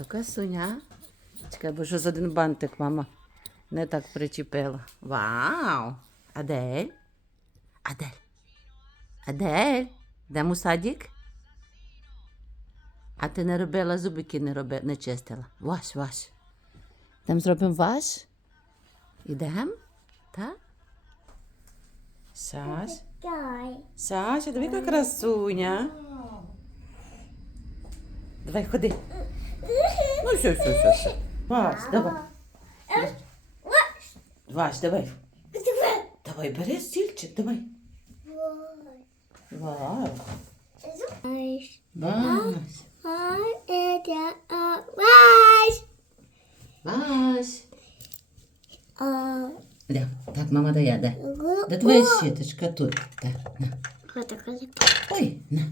Така суня. Чекай, бо щось один бантик, мама. Не так причепила. Вау! Адель? Адель? Адель? Йдемо у садик? А ти не робила зубики, не, роби, не чистила. Ваш, ваш. Там зробимо ваш? Ідемо? Так? Саш? Саша, диви, красуня. Давай, ходи. Ну, все, все, все, все. Вась, давай. Вась, давай. Давай, бери стільчик, давай. Вау. Вась. Вась. Uh, Де? Так, мама дає, де? look. Де твоя щіточка тут? Так, на. Ой, на.